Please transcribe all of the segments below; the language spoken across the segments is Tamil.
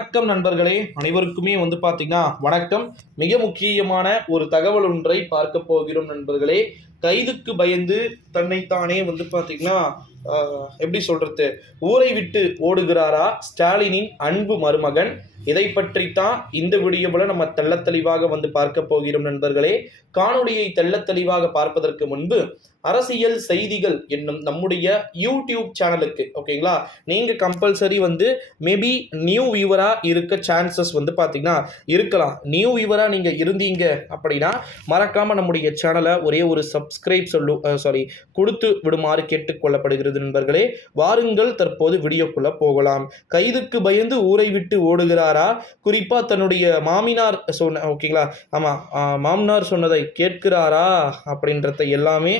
வணக்கம் நண்பர்களே அனைவருக்குமே வந்து பார்த்தீங்கன்னா வணக்கம். மிக முக்கியமான ஒரு தகவல் ஒன்றை பார்க்க போகிறோம் நண்பர்களே. கைதுக்கு பயந்து தன்னைத்தானே வந்து பார்த்தீங்கன்னா ஆஹ், எப்படி சொல்றது? ஊரை விட்டு ஓடுகிறாரா? ஸ்டாலினின் அன்பு மருமகன். இதை பற்றித்தான் இந்த வீடியோவில் நம்ம தெள்ளத்தெளிவாக வந்து பார்க்க போகிறோம் நண்பர்களே. காணொலியை தெள்ளத்தெளிவாக பார்ப்பதற்கு முன்பு அரசியல் செய்திகள் என்னும் நம்முடைய யூடியூப் சேனலுக்கு ஓகேங்களா? நீங்கள் கம்பல்சரி வந்து மேபி நியூ வியூவராக இருக்க சான்சஸ் வந்து பார்த்தீங்கன்னா இருக்கலாம். நியூ வியூவராக நீங்கள் இருந்தீங்க அப்படின்னா மறக்காமல் நம்முடைய சேனலை ஒரே ஒரு சப்ஸ்கிரைப் சொல்லு சாரி கொடுத்து விடுமாறு கேட்டுக்கொள்ளப்படுகிறது நண்பர்களே. வாருங்கள் தற்போது வீடியோக்குள்ளே போகலாம். கைதுக்கு பயந்து ஊரை விட்டு ஓடுகிறார் குறிப்பாக தன்னுடைய மாமினார் சொன்ன ஓகேங்களா? ஆமாம் மாமனார் சொன்னதை கேட்கிறாரா? அப்படின்றத எல்லாமே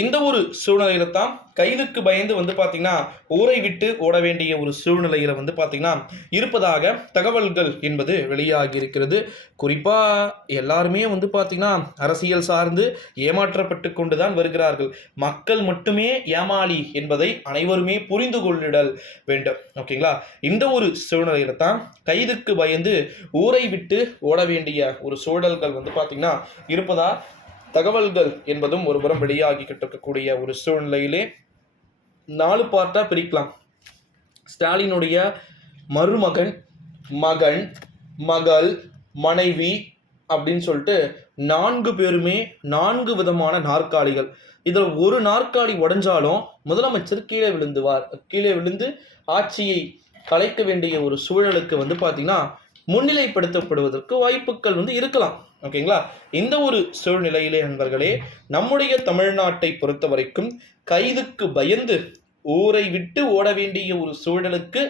இந்த ஒரு சூழ்நிலையில தான் கைதுக்கு பயந்து வந்து பார்த்தீங்கன்னா ஊரை விட்டு ஓட வேண்டிய ஒரு சூழ்நிலையில வந்து பார்த்தீங்கன்னா இருப்பதாக தகவல்கள் என்பது வெளியாகி இருக்கிறது குறிப்பாக எல்லாருமே வந்து பார்த்தீங்கன்னா அரசியல் சார்ந்து ஏமாற்றப்பட்டு கொண்டு தான் வருகிறார்கள். மக்கள் மட்டுமே ஏமாளி என்பதை அனைவருமே புரிந்து கொள்ளிடல் வேண்டும். ஓகேங்களா? இந்த ஒரு சூழ்நிலையில தான் கைதுக்கு பயந்து ஊரை விட்டு ஓட வேண்டிய ஒரு சூழல்கள் வந்து பார்த்தீங்கன்னா இருப்பதா தகவல்கள் என்பதும் ஒருபுறம் வெளியாகிக்கிட்டு இருக்கக்கூடிய ஒரு சூழ்நிலையிலே நாலு பார்ட்டாக பிரிக்கலாம். ஸ்டாலினுடைய மருமகன் மகன் மகள் மனைவி அப்படின்னு சொல்லிட்டு நான்கு பேருமே நான்கு விதமான நாற்காலிகள். இதில் ஒரு நாற்காலி உடஞ்சாலும் முதலமைச்சர் கீழே விழுந்துவார். கீழே விழுந்து ஆட்சியை கலைக்க வேண்டிய ஒரு சூழலுக்கு வந்து பார்த்திங்கன்னா முன்னிலைப்படுத்தப்படுவதற்கு வாய்ப்புகள் வந்து இருக்கலாம். ஓகேங்களா இந்த ஒரு சூழ்நிலையிலே நண்பர்களே நம்முடைய தமிழ்நாட்டை பொறுத்த வரைக்கும் கைதுக்கு பயந்து ஊரை விட்டு ஓட வேண்டிய ஒரு சூழலுக்கு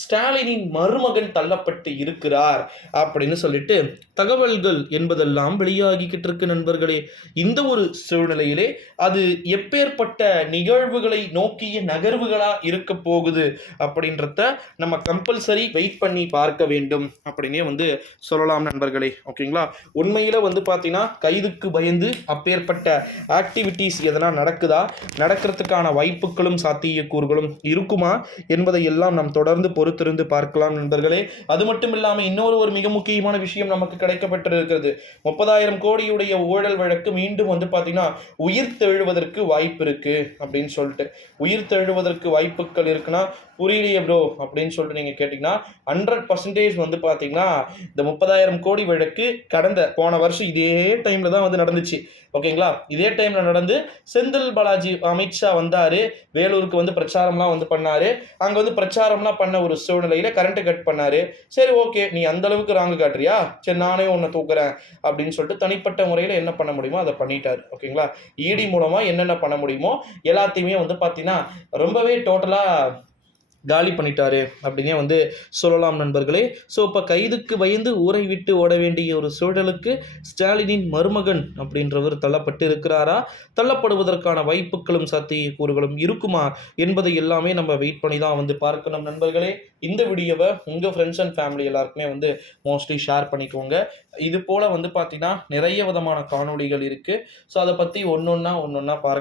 ஸ்டாலினின் மருமகன் தள்ளப்பட்டு இருக்கிறார் அப்படின்னு சொல்லிட்டு தகவல்கள் என்பதெல்லாம் வெளியாகிக்கிட்டு இருக்கு நண்பர்களே. இந்த ஒரு சூழ்நிலையிலே அது எப்பேற்பட்ட நிகழ்வுகளை நோக்கிய நகர்வுகளா இருக்க போகுது அப்படின்றத நம்ம கம்பல்சரி வெயிட் பண்ணி பார்க்க வேண்டும் அப்படின்னே வந்து சொல்லலாம் நண்பர்களே. ஓகேங்களா? உண்மையில வந்து பார்த்தீங்கன்னா கைதுக்கு பயந்து அப்பேற்பட்ட ஆக்டிவிட்டீஸ் எதனா நடக்குதா? நடக்கிறதுக்கான வாய்ப்புகளும் சாத்தியக்கூறுகளும் இருக்குமா? என்பதை எல்லாம் நாம் தொடர்ந்து பொறுத்திருந்து பார்க்கலாம் நண்பர்களே. அது மட்டும் இல்லாமல் இன்னொரு ஒரு மிக முக்கியமான விஷயம் நமக்கு கிடைக்கப்பட்டிருக்கிறது. முப்பதாயிரம் கோடியுடைய ஊழல் வழக்கு மீண்டும் வந்து பார்த்தீங்கன்னா உயிர் தெழுவதற்கு வாய்ப்பு இருக்கு அப்படின்னு சொல்லிட்டு. உயிர் தெழுவதற்கு வாய்ப்புகள் இருக்குன்னா புரியலையே ப்ரோ அப்படின்னு சொல்லிட்டு நீங்கள் கேட்டிங்கன்னா ஹண்ட்ரட் பர்சன்டேஜ் வந்து பார்த்தீங்கன்னா இந்த முப்பதாயிரம் கோடி வழக்கு கடந்த போன வருஷம் இதே டைமில் தான் வந்து நடந்துச்சு. ஓகேங்களா? இதே டைமில் நடந்து செந்தில் பாலாஜி அமித்ஷா வந்தார். வேலூருக்கு வந்து பிரச்சாரம்லாம் வந்து பண்ணார். அங்கே வந்து பிரச்சாரம்லாம் பண்ண ஒரு சூழ்நிலையில் கரண்ட்டு கட் பண்ணார். சரி ஓகே நீ அந்த அளவுக்கு ராங்கு காட்டுறியா? சரி நானே உன்னை தூக்குறேன். அப்படின்னு சொல்லிட்டு தனிப்பட்ட முறையில் என்ன பண்ண முடியுமோ அதை பண்ணிட்டார். ஓகேங்களா இடி மூலமாக என்னென்ன பண்ண முடியுமோ எல்லாத்தையுமே வந்து பார்த்தீங்கன்னா ரொம்பவே டோட்டலாக காலி பண்ணிட்டாரு அப்படின்னே வந்து சொல்லலாம் நண்பர்களே. ஸோ இப்போ கைதுக்கு பயந்து ஊரை விட்டு ஓட வேண்டிய ஒரு சூழலுக்கு ஸ்டாலினின் மருமகன் அப்படின்றவர் தள்ளப்பட்டு இருக்கிறாரா தள்ளப்படுவதற்கான வாய்ப்புகளும் சாத்தியக்கூறுகளும் இருக்குமா என்பதை எல்லாமே நம்ம வெயிட் பண்ணி தான் வந்து பார்க்கணும் நண்பர்களே. இந்த வீடியோவை உங்கள் ஃப்ரெண்ட்ஸ் அண்ட் ஃபேமிலி எல்லாருக்குமே வந்து மோஸ்ட்லி ஷேர் பண்ணிக்கோங்க. இது போல் வந்து பார்த்திங்கன்னா நிறைய விதமான காணொளிகள் இருக்குது ஸோ அதை பற்றி ஒன்று ஒன்றா ஒன்று ஒன்றா பார்க்க